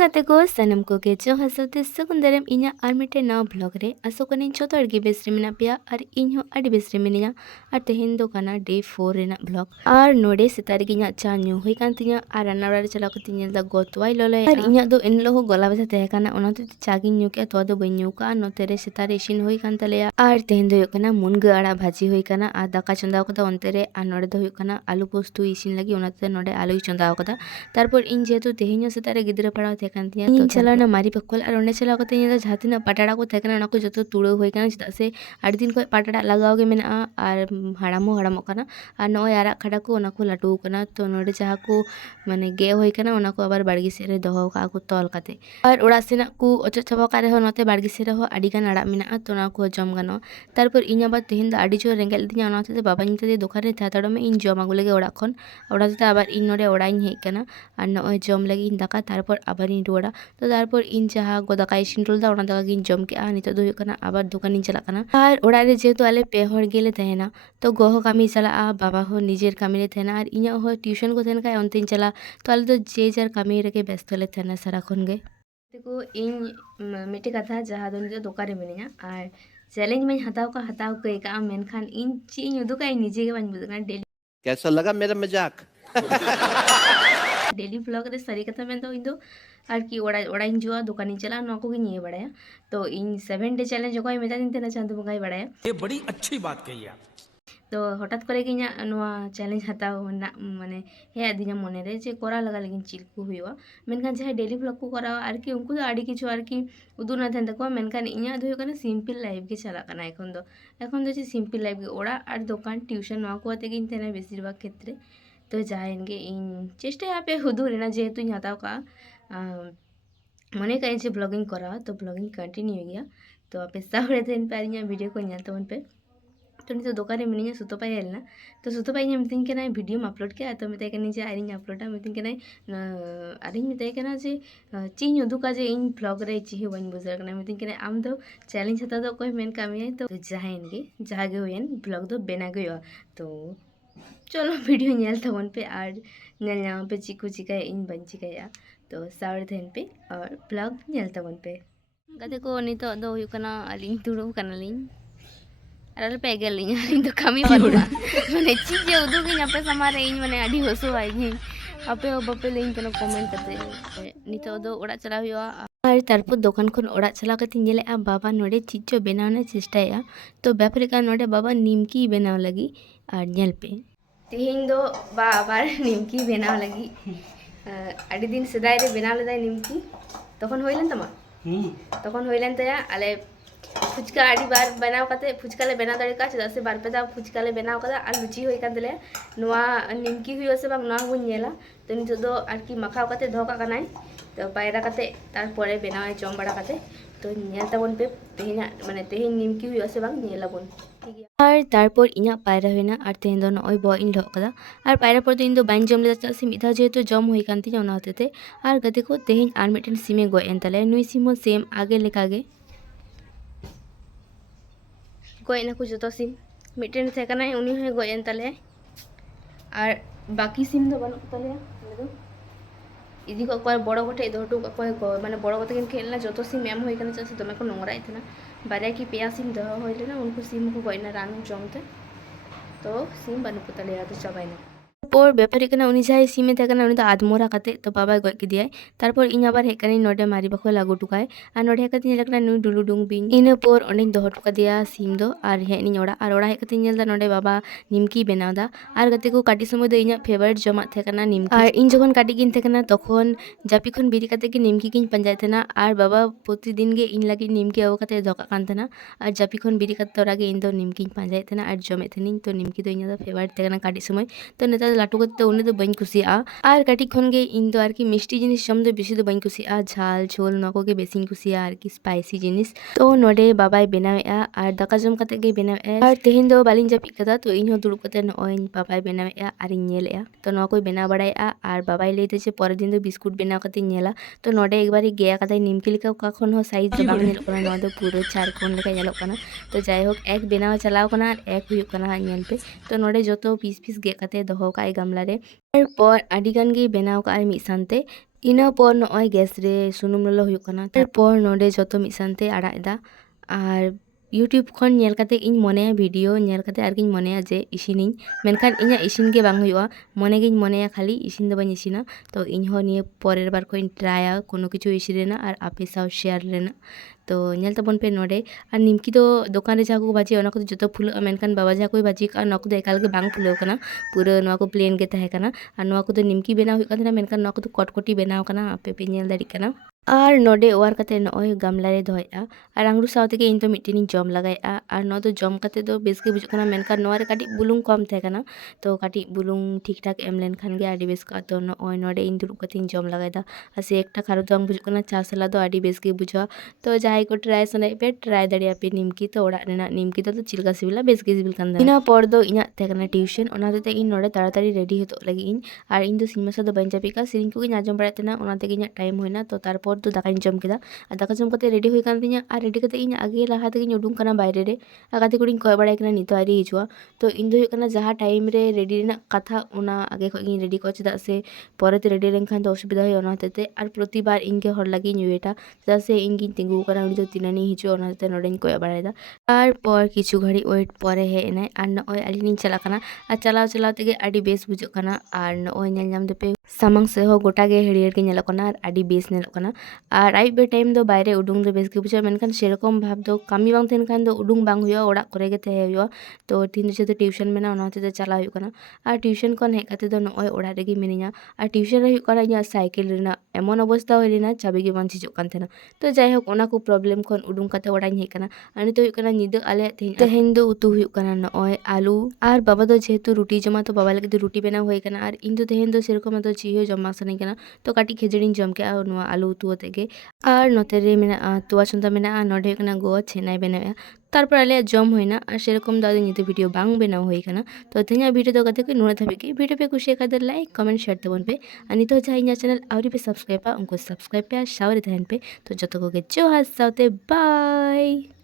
को सनम को के जो हसोते सुकुंदरम इन और मिट्टे ना ब्लग रे असो को जो बेसरे मे पे और इनह बेसरे मिनी और तेहन दोना डे फोर ब्लॉग और नोड़े सेतारे चा नुकती राना चलाकती गतवाई लोल दो इन लोग गला बजा तेहना चागे तो बुका नोरे सेतारे इसी और तेहन दोना मुनग आड़ा भाजी होना और दाका चंदा को अंतरे नोड़े दो आलू पोस्तु इसी लगे नोड़े आलू चंदा तपर इन जेहे तेहन सेतारे गिद्रा पड़ा থাকেন তিন ছেলের না মারি পক্ষ আর অন্য ছেলে কত ইয়ে ঝাঁতি না পাটাড়া কো থাকে না যত তুড়ো হয়ে কেন চেদা সে আট দিন কয় পাটাড়া লাগাও গে মেনা আর হাড়ামো হাড়ামো কানা আর নয় আর খাড়া কো ওনা কো লাটু কানা তো নড়ে যাহা কো মানে গে হয়ে কেন ওনা কো আবার বাড়গি সেরে দহ কা কো তল কাতে আর ওড়া সেনা কো অচ ছবা কারে হো নতে বাড়গি সেরে হো আড়ি গান আড়া মেনা তো না কো জম গান তারপর ইন আবার তেহেন আড়ি চো রেঙ্গেল দিন ওনা তে বাবা ইন তে দোকানে থাতাড়মে ইন জমা গুলে গে ওড়া খন ওড়া তে আবার ইন নড়ে ওড়াইন হে কেন আর নয় জম লাগে ইন দাকা তারপর আবার निडा तो इन जहाँ गोदाई जम के जमके आबार दुकान चलना और जेहतु आल पे गेले तेना तो गह कमी चला बाबा हो निजे कमी तेना और इन ट्यूशन को तेना अंत चला तो आल तो जे जार कमी व्यस्त ले तेना सारा खन देखो इन मेटे कथा जहाँ तो दोकान मिना चैलेंज मैं हताव का हताव के का इन ची उदुका निजे के कैसा लगा मेरा मजाक डेली ब्लॉग रे सारी कथा में तो इन दो की ओडा ओडा इन जुआ दुकानी चला नाको की नहीं बड़ा तो इन सेवन डे चैलेंज को मैं जानते ना चांद मंगाई बड़ा ये बड़ी अच्छी बात कही आप तो हठात करे कि नुआ चैलेंज हता ना माने हे आदि ना मने ना रे जे कोरा लगा लेकिन चिल को हुयो मेन का जे डेली ब्लॉग को करा आर की उनको तो आड़ी की छु की उदु ना थन देखो मेन का इया दुयो कने सिंपल लाइफ के चला कना एखन दो एखन जे सिंपल लाइफ के ओडा आर दुकान ट्यूशन नुआ को ते कि तने बेसी बा क्षेत्र तो जाएंगे इन चेष्टा यहाँ तो तो पे तो हुदूर है, तो है ना जेहेतु यहाँ तक मन कहें ब्लगिंग करा तो ब्लगिंग कंटिन्यू गया तो आप सावरे दिन पे वीडियो को नहीं पे तो नहीं तो दुकान में मिली सूत पाई हेलना तो सूत पाई मतलब के वीडियो में अपलोड किया तो मतलब निजे आरी अपलोडा मतलब के आरी मतलब के जे चीज उदूका जे जी जी इन ब्लग रे चीज बन बुझे मतलब के आम दो चैलेंज हत कोई मेन कमी है तो जहाँ गे जहाँ तो चलो वीडियो नल तबन पे और नाम पे चीकू चिका इन बन चिका तो सावर थे पे और ब्लग नल तबन पे गाते को नित अली दुड़बी आरोप एगल कमी बढ़ा मैं चीजे उदूगी आप सामारे मैं हसु आई आपे बापे लिया कमेंट नित और तरप दोकान चलाकते बाबा नोड़े चीज चो बनाने चेष्टा तो बेपारे ना बाबा निमकी बनाव लगी और नलपे ᱛᱤᱦᱤᱧᱫᱚ ᱵᱟ ᱵᱟᱨ ᱱᱤᱢᱠᱤ ᱵᱮᱱᱟᱣ ᱞᱟᱹᱜᱤᱫ ᱟᱹᱰᱤ ᱫᱤᱱ ᱥᱮᱫᱟᱭ ᱨᱮ ᱵᱮᱱᱟᱣ ᱞᱮᱫᱟᱭ ᱱᱤᱢᱠᱤ ᱛᱚᱠᱷᱚᱱ ᱦᱩᱭᱞᱮᱱ ᱛᱟᱢᱟ ᱛᱚᱠᱷᱚᱱ ᱦᱩᱭᱞᱮᱱ ᱛᱟᱭᱟ ᱟᱞᱮ ᱯᱷᱩᱪᱠᱟ ᱟᱹᱰᱤ ᱵᱟᱨ ᱵᱮᱱᱟᱣ ᱠᱟᱛᱮ ᱯᱷᱩᱪᱠᱟ ᱞᱮ ᱵᱮᱱᱟᱣ ᱫᱟᱲᱮ ᱠᱟᱜᱼᱟ ᱪᱮᱫᱟᱜ ᱥᱮ ᱵᱟᱨᱯᱮ ᱫᱟᱣ ᱯᱷᱩᱪᱠᱟ ᱞᱮ ᱵᱮᱱᱟᱣ ᱠᱟᱫᱟ ᱟᱨ ᱞᱩᱪᱤ ᱦᱩᱭ ᱠᱟᱱ ᱛᱟᱞᱮᱭᱟ ᱱᱚᱣᱟ ᱱᱤᱢᱠᱤ ᱦᱩᱭᱩᱜᱼᱟ ᱥᱮ ᱵᱟᱝ ᱱᱚᱣᱟ ᱦᱚᱸ ᱵᱚᱱ ᱧᱮᱞᱟ ᱛᱚ ᱱᱤᱛᱚᱜ ᱫᱚ ᱟᱨ ᱠᱤ ᱢᱟᱠᱷᱟᱣ ᱠᱟᱛᱮ ᱫᱚᱦᱚ ᱠᱟᱜ ᱠᱟᱱᱟᱭ ᱛᱚ ᱯᱟᱭᱨᱟ ᱠᱟᱛᱮ ᱛᱟᱨᱯᱚᱨᱮ ᱵᱮᱱᱟᱣᱟᱭ ᱡᱚᱢ ᱵᱟᱲᱟ ᱠᱟᱛᱮ ᱛᱚ ᱧᱮᱞ ᱛᱟᱵᱚᱱ ᱯᱮ ᱛᱮᱦᱮᱧᱟᱜ ᱢᱟᱱᱮ ᱛᱮᱦᱮᱧ ᱱᱤᱢᱠᱤ ᱦᱩᱭᱩᱜᱼᱟ ᱥᱮ ᱵᱟᱝ ᱧᱮᱞ ᱟᱵᱚᱱ আর তারপর ইনা পায়রা হয়ে আর তেহেন দন ওই বয় ইন লোক আর পায়রা পর ইন্দো বাইন জম লেদা চাসি মিথা যেহেতু জম হই কান্তি জনা হতে তে আর গাতে কো তেহেন আর মিটেন সিমে গো এন তালে নুই সিমো সেম আগে লেখা গে গো এনা কো যত সিম মিটেন থাকা নাই উনি হয়ে গো এন তালে আর বাকি সিম দো বানো তালে ইদি কো কয় বড় গটে ধটুক কয় মানে বড় গটে কিন খেলনা যত সিম মেম হই কান্তি চাসি তোমাকে নোংরাই থানা बारे की पिया सिम दह होना उनको सिम को गईना रानू चौंते तो सिम बनू पुतल चबाई ना तपर बेपारीना जहाँ सीमे थे उन आदमरा कते तो बाबा गजिए तपर इन आबार हेकानी नोडे मारी बाखो लागू टुकाय नोडेकना डुलू डूंग -डू इनपर अंडे दहटकिया सीम दो हेनी हेकता नोडे बाबा निमक बनावदा और गति को काटी समय तो इन फेभारेट जमा थे निमक और इन जो काटी थे तक जापी खन बिरी करते निमक पाजा थे और बाबा प्रतिदिन के इन लगे निमक अब कर धोखा और जापी खन बिरी कर निमक पाजा थे और जमे थे तो निमक तो इन फेभारेट थे काटी समय तो नेता ᱞᱟᱴᱩᱜ ᱛᱮ ᱩᱱᱤ ᱫᱚ ᱵᱟᱹᱧ ᱠᱩᱥᱤᱭᱟᱜᱼᱟ ᱟᱨ ᱠᱟᱹᱴᱤᱡ ᱠᱷᱚᱱ ᱜᱮ ᱤᱧ ᱫᱚ ᱟᱨᱠᱤ ᱢᱤᱥᱴᱤ ᱡᱤᱱᱤᱥ ᱥᱚᱢ ᱫᱚ ᱵᱮᱥᱤ ᱫᱚ ᱵᱟᱹᱧ ᱠᱩᱥᱤᱭᱟᱜᱼᱟ ᱡᱷᱟᱞ ᱡᱷᱳᱞ ᱱᱚᱣᱟ ᱠᱚᱜᱮ ᱵᱮᱥᱤᱧ ᱠᱩᱥᱤᱭᱟᱜᱼᱟ ᱟᱨᱠᱤ ᱥᱯᱟᱭᱥᱤ ᱡᱤᱱᱤᱥ ᱛᱚ ᱱᱚᱰᱮ ᱵᱟᱵᱟᱭ ᱵᱮᱱᱟᱣᱮᱜᱼᱟ ᱟᱨ ᱫᱟᱠᱟ ᱡᱚᱢ ᱠᱟᱛᱮ ᱜᱮ ᱵᱮᱱᱟᱣᱮᱜᱼᱟ ᱟᱨ ᱛᱮᱦᱮᱧ ᱫᱚ ᱵᱟᱞᱤᱧ ᱡᱟᱹᱯᱤᱫ ᱠᱟᱫᱟ ᱛᱚ ᱤᱧ ᱦᱚᱸ ᱫᱩᱲᱩᱵ ᱠᱟᱛᱮ ᱱᱚᱜᱼᱚᱭ ᱵᱟᱵᱟᱭ ᱵᱮᱱᱟᱣᱮᱜᱼᱟ ᱟᱨ ᱤᱧ ᱧᱮᱞᱮᱜᱼᱟ ᱛᱚ ᱱᱚᱣᱟ ᱠᱚ ᱵᱮᱱᱟᱣ ᱵᱟᱲᱟᱭᱮᱜᱼᱟ ᱟᱨ ᱵᱟᱵᱟᱭ ᱞᱟᱹᱭ ᱮᱫᱟ ᱡᱮ ᱯᱚᱨᱮ ᱫᱤᱱ ᱫᱚ ᱵᱤᱥᱠᱩᱴ ᱵᱮᱱᱟᱣ ᱠᱟᱛᱮ ᱧᱮᱞᱟ ᱛᱚ ᱱᱚᱰᱮ ᱮᱠᱵᱟᱨ ᱜᱮᱭᱟ ᱠᱟᱫᱟᱭ ᱱᱤᱢ ᱠᱤᱞᱤ ᱠᱟᱣ ᱠᱷᱚᱱ ᱦᱚᱸ ᱥᱟᱭᱤᱡ ᱫᱚ ᱵᱟᱝ ᱧᱮᱞᱚᱜ ᱠᱟᱱᱟ ᱱᱚᱣᱟ ᱫᱚ ᱯᱩᱨᱟᱹ ᱪᱟᱨ ᱠᱷᱚᱱ ᱞᱮᱠᱟ ᱧᱮᱞᱚᱜ ᱠᱟᱱᱟ ᱛᱚ ᱡᱟᱭ ᱦᱳᱠ ᱮᱠ ᱵᱮᱱᱟᱣ ᱪᱟᱞᱟᱣ ᱠᱟᱱᱟ ᱟᱨ ᱮᱠ ᱦᱩᱭᱩᱜ ᱠᱟᱱᱟ ᱧᱮᱞ ᱯᱮ ᱛᱚ ᱱᱚᱰᱮ ᱡᱚᱛᱚ ᱯᱤᱥ ᱯᱤᱥ ᱜᱮᱫ ᱠᱟᱛᱮ ᱫᱚᱦᱚ ᱠᱟᱜ ᱜᱮᱥ ᱨᱮ ᱥᱩᱱᱩᱢ ᱞᱚᱞᱚ ᱠᱟᱛᱮ ᱦᱩᱭᱩᱜ ᱠᱟᱱᱟ ᱯᱟᱸᱪ ᱢᱤᱱᱤᱴ ᱛᱟᱨᱯᱚᱨ ᱱᱚᱜᱼᱚᱭ ᱜᱮᱥ ᱨᱮ ᱥᱩᱱᱩᱢ ᱞᱚᱞᱚ ᱠᱟᱛᱮ ᱦᱩᱭᱩᱜ ᱠᱟᱱᱟ ᱯᱟᱸᱪ ᱢᱤᱱᱤᱴ ᱛᱟᱨᱯᱚᱨ ᱱᱚᱸᱰᱮ ᱡᱚᱛᱚ ᱢᱤᱫ ᱥᱟᱶᱛᱮ ᱟᱬᱜᱚ ᱠᱟᱛᱮ ᱟᱲᱟᱜ ᱫᱟᱹᱧ ᱟᱨ ᱱᱚᱸᱰᱮ ᱟᱬᱜᱚ ᱠᱟᱛᱮ ᱡᱚᱛᱚ ᱢᱤᱫ ᱥᱟᱶᱛᱮ ᱟᱬᱜᱚ ᱠᱟᱛᱮ ᱤᱧ ᱫᱚ ᱱᱚᱸᱰᱮ ᱤᱥᱤᱱ ᱵᱟᱥᱟᱝ ᱫᱟᱹᱧ ইউটিউব খন নিয়ে কাতে ইন মনে ভিডিও নিয়ে কাতে আর কিন মনে যে ইসিন মেনখান ইয়া ইসিন কে বাং হইয়া মনে কিন মনে খালি ইসিন দে বাই ইসিনা তো ইন হো নিয়ে পরের বার কইন ট্রাই কোনো কিছু ইসিরে না আর আপে সাও শেয়ার লেন তো নিয়ে তো পে নোডে আর নিমকি তো দোকানে যা কো ভাজি অনকো যত ফুল মেনখান বাবা যা কই ভাজি আর নকো একাল কে বাং ফুলো কানা পুরো নোয়া কো প্লেন কে থাকে কানা আর নোয়া কো তো নিমকি বেনা হই কানা মেনখান নোয়া কো তো কটকটি বেনা কানা আপে পে নিয়ে দাড়ি কানা और नोडे ओवर कते नय गमला रे धयआ आर आंगुर साउते के इनतो मिटिनि जम लगाईआ आर नो तो जम कते दो बेसके बुझकना मेनकार नोरे काटी बुलुं कम थेकना का तो काटी ठीक ठाक एमलेन खान गे आडी बेस कतो नो ओय नोडे इन दुरु कते जम लगाईदा आसे एकटा खारु दंग बुझकना चासला तो आडी बेसके बुझो तो जाय को ट्राई सनाई पे ट्राई दड़िया पे निमकी तो ओडा रेना निमकी तो तो चिलका सिबिला बेसके सिबिल कंदा इना पर दो इना थेकना ट्यूशन ओना तेते इन नोडे ताड़ाताड़ी रेडी हतो लगे इन आर इन दो सिनेमा सा दो बंजापिका सिरिंग को गे नाजम पड़ातेना ओना तेके इना टाइम होइना तो तार ᱛᱮᱜᱮᱧ ᱫᱚ ᱫᱟᱠᱟᱧ ᱡᱚᱢ ᱠᱮᱫᱟ ᱟᱨ ᱫᱟᱠᱟ ᱡᱚᱢ ᱠᱟᱛᱮ ᱨᱮᱰᱤ ᱦᱩᱭ ᱠᱟᱱ ᱱᱤᱛᱚᱜ ᱟᱨ ᱨᱮᱰᱤ ᱠᱟᱛᱮ ᱤᱧ ᱟᱜᱮ ᱞᱟᱦᱟ ᱟᱨ ᱩᱰᱩᱝ ᱠᱟᱱᱟ ᱵᱟᱭᱨᱮ ᱨᱮ ᱯᱚᱨᱮ ᱟᱨ ᱠᱚᱭ ᱵᱟᱲᱟᱭ ᱠᱟᱱᱟ ᱱᱤᱛᱚᱜ ᱫᱚ ᱦᱤᱡᱩᱜᱼᱟ ᱛᱚ ᱤᱧ ᱟᱨ ᱱᱤᱛᱚᱜ ᱫᱚ ᱟᱭᱢᱟ ᱫᱤᱱ ᱯᱚᱨᱮ ᱟᱨ ᱱᱤᱛᱚᱜ ᱫᱚ ᱟᱭᱢᱟ ᱫᱤᱱ ᱯᱚᱨᱮ ᱟᱨ ᱱᱤᱛᱚᱜ ᱫᱚ ᱟᱭᱢᱟ ᱫᱤᱱ ᱯᱚᱨᱮ ᱟᱨ ᱱᱤᱛᱚᱜ ᱫᱚ ᱟᱭᱢᱟ ᱫᱚ ᱟᱭᱢᱟ ᱫᱤᱱ ᱯᱚᱨᱮ ᱟᱨ ᱟᱨ ᱱᱤᱛᱚᱜ ᱫᱚ ᱟᱭᱢᱟ ᱫᱤᱱ ᱯᱚᱨᱮ ᱟᱨ ᱱᱤᱛᱚᱜ ᱫᱚ ᱟᱭᱢᱟ ᱫᱤᱱ ᱯᱚᱨᱮ ᱟᱨ ᱱᱤᱛᱚᱜ ᱫᱚ ᱟᱭᱢᱟ ᱫᱤᱱ ᱯᱚᱨᱮ ᱟᱨ ᱱᱤᱛᱚᱜ ᱫᱚ ᱟᱭᱢᱟ ᱫᱤᱱ ᱯᱚᱨᱮ ᱟᱨ ᱱᱤᱛᱚᱜ ᱫᱚ ᱯᱚᱨᱮ ᱟᱨ ᱱᱤᱛᱚᱜ ᱟᱨ ᱱᱤᱛᱚᱜ ᱫᱚ ᱟᱭᱢᱟ ᱫᱤᱱ ᱯᱚᱨᱮ ᱟᱨ ᱱᱤᱛᱚᱜ ᱫᱚ ᱟᱭᱢᱟ ᱫᱤᱱ ᱯᱚᱨᱮ ᱟᱨ ᱱᱤᱛᱚᱜ ᱟᱨ ᱱᱤᱛᱚᱜ ᱫᱚ ᱟᱭᱢᱟ ᱫᱤᱱ সামংসেহ গটা গে হেড়িয়া কে নেলকনা আর আডি বেস নেলকনা আর আই বে টাইম দো বাইরে উডুং দো বেস গপুছ মেনখান শেরকম ভাব দো কামিবাং থেনখান দো উডুং বাং হিয়ো ওড়া করে গে থে হিয়ো তো তিন দ জেতে টিউশন মেননা নহতে তো চালা হিয়োকনা আর টিউশন কো নহে গতে দো নহয় ওড়া রেগি মিনি না আর টিউশন হিয়ো করা ইয়া সাইকেল রে না এমন অবস্থা হিলিনা চাবি গে বানছি যোকান থেনা তো জাই হক ওনা কো প্রবলেম খন উডুং কাতে ওড়া ই হেকনা আর নি তো হিয়োকনা নিদ আলে তেহিন দো উতু হিয়োকনা নহয় আলু আর বাবা দো জেহতু রুটি জমা তো বাবা লাগি রুটি বেনা হয়কনা আর ইন দো তেহিন দো শেরকম মত ᱟᱨ ᱱᱚᱛᱮ ᱨᱮ ᱢᱮᱱᱟᱜᱼᱟ ᱛᱚᱣᱟ ᱪᱷᱚᱱᱫᱟ ᱢᱮᱱᱟᱜᱼᱟ ᱡᱚᱢ ᱠᱮᱜᱼᱟ ᱜᱮ ᱱᱚᱣᱟ ᱫᱚ ᱟᱹᱰᱤ ᱢᱚᱡᱽ ᱟᱨ ᱱᱚᱛᱮ ᱨᱮ ᱢᱮᱱᱟᱜᱼᱟ ᱛᱚᱣᱟ ᱪᱷᱚᱱᱫᱟ ᱢᱮᱱᱟᱜᱼᱟ ᱱᱚᱰᱮ ᱦᱩᱭᱩᱜ ᱠᱟᱱᱟ ᱜᱳᱣᱟ ᱪᱮᱱᱱᱟᱭ ᱵᱮᱱᱟᱣᱮᱜᱼᱟ ᱛᱟᱨᱯᱚᱨ ᱟᱞᱮᱭᱟᱜ ᱡᱚᱢ ᱦᱩᱭᱩᱜ ᱠᱟᱱᱟ ᱚᱱᱟ ᱡᱚᱢ ᱦᱩᱭᱩᱜ ᱠᱟᱱᱟ ᱟᱨ ᱥᱮᱨᱚᱠᱚᱢ ᱟᱞᱮ ᱫᱚ ᱡᱚᱢ ᱵᱟᱞᱮ ᱧᱟᱢᱟ ᱛᱚ ᱚᱱᱟ ᱠᱷᱟᱹᱛᱤᱨ ᱛᱮ ᱤᱧ ᱫᱚ ᱵᱟᱹᱧ ᱵᱮᱱᱟᱣᱟ ᱛᱚ ᱚᱱᱟ ᱠᱷᱟᱹᱛᱤᱨ ᱛᱮ ᱤᱧ ᱫᱚ ᱵᱟᱹᱧ ᱵᱮᱱᱟᱣᱟ ᱛᱚ ᱚᱱᱟ ᱠᱷᱟᱹᱛᱤᱨ ᱛᱮ ᱤᱧ ᱫᱚ ᱵᱟᱹᱧ ᱵᱮᱱᱟᱣᱟ ᱛᱚ ᱛᱮᱦᱮᱧᱟᱜ ᱵᱷᱤᱰᱭᱳ ᱫᱚ ᱱᱚᱰᱮ ᱫᱷᱟᱹᱵᱤᱡ ᱜᱮ